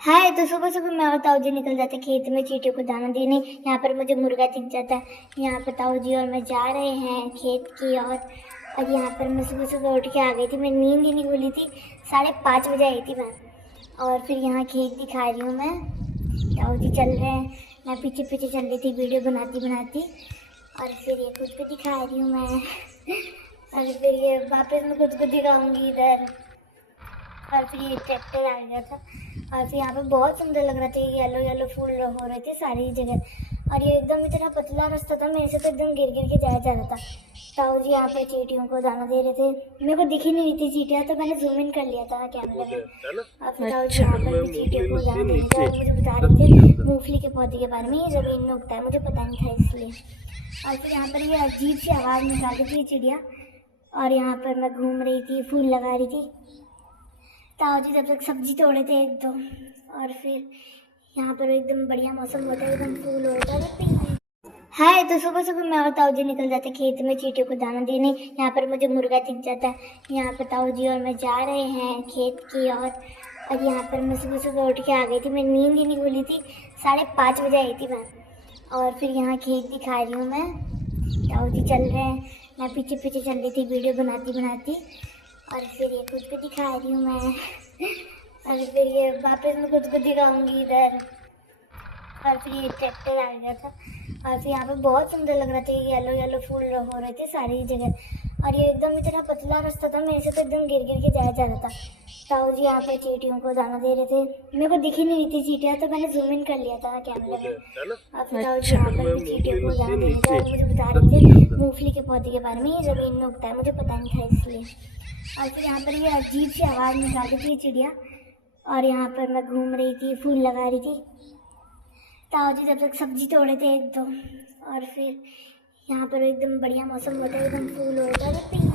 हाय। तो सुबह सुबह मैं और ताऊ जी निकल जाते खेत में चींटियों को दाना देने। यहाँ पर मुझे मुर्गा दिख जाता है। यहाँ पर ताऊ जी और मैं जा रहे हैं खेत की ओर। और यहाँ पर मैं सुबह सुबह उठ के आ गई थी। मैं नींद ही नहीं खुली थी। 5:30 बजे आई थी मैं। और फिर यहाँ खेत दिखा रही हूँ मैं। ताऊ जी चल रहे हैं, मैं पीछे पीछे चल रही थी वीडियो बनाती बनाती। और फिर ये खुद को दिखा रही हूँ मैं। और फिर ये वापस मैं खुद को दिखाऊंगी इधर। और फिर ये ट्रैक्टर आ गया था। और फिर यहाँ पे बहुत सुंदर लग रहा था। ये येलो येलो फूल हो रहे थे सारी जगह। और ये एकदम इतना पतला रास्ता था, मेरे से तो एकदम गिर गिर के जाया जा रहा था। ताऊ जी यहाँ पे चींटियों को दाना दे रहे थे। मेरे को दिख ही नहीं रही थी चींटियाँ, तो मैंने जूम इन कर लिया था कैमरे में। और फिर ताऊ जी यहाँ पर भी चींटियों को दाना दे रहे थे और मुझे बता रहे थे मूंगफली के पौधे के बारे में। ये जमीन में उगता है, मुझे पता नहीं था इसलिए। और फिर यहाँ पर ये अजीब सी आवाज़ निकाल रही थी चिड़िया। और यहाँ पर मैं घूम रही थी, फूल लगा रही थी। ताऊ जी तब तक सब्जी तोड़े थे एक दो। और फिर यहाँ पर एकदम बढ़िया मौसम होता है, एकदम फूल होता है। हाय। तो सुबह सुबह मैं और ताऊ जी निकल जाते खेत में चींटियों को दाना देने। यहाँ पर मुझे मुर्गा दिख जाता है। यहाँ पर ताऊ जी और मैं जा रहे हैं खेत की ओर। और यहाँ पर मैं सुबह सुबह उठ के आ गई थी। मैं नींद ही नहीं खुली थी। 5:30 बजे आई थी मैं। और फिर यहाँ खेत दिखा रही हूँ मैं। ताऊ जी चल रहे हैं, मैं पीछे पीछे चल रही थी वीडियो बनाती बनाती। और फिर ये खुद को दिखा रही हूँ मैं। और फिर ये वापस मैं खुद को दिखाऊंगी इधर। और फिर ये ट्रैक्टर आ गया था। और फिर यहाँ पे बहुत सुंदर लग रहा था। ये येलो येलो फूल हो रहे थे सारी जगह। और ये एकदम इतना पतला रास्ता था, मेरे से तो एकदम गिर गिर के जाया जा रहा था। ताऊ जी यहाँ पे चींटियों को दाना दे रहे थे। मेरे को दिख ही नहीं रही थी चींटियाँ, तो मैंने जूम इन कर लिया था कैमरे में। और फिर ताऊ जी यहाँ पर भी चींटियों को दाना दे रहे थे और मुझे बता रहे थे मूंगफली के पौधे के बारे में। ये जमीन में उगता है, मुझे पता नहीं था इसलिए। और फिर यहाँ पर ये अजीब सी आवाज़ निकाल रही थी चिड़िया। और यहाँ पर मैं घूम रही थी, फूल लगा रही थी। ताऊ जी तब तक सब्जी तोड़े थे एक दो। और फिर यहाँ पर एकदम बढ़िया मौसम होता है, एकदम फूल होता है।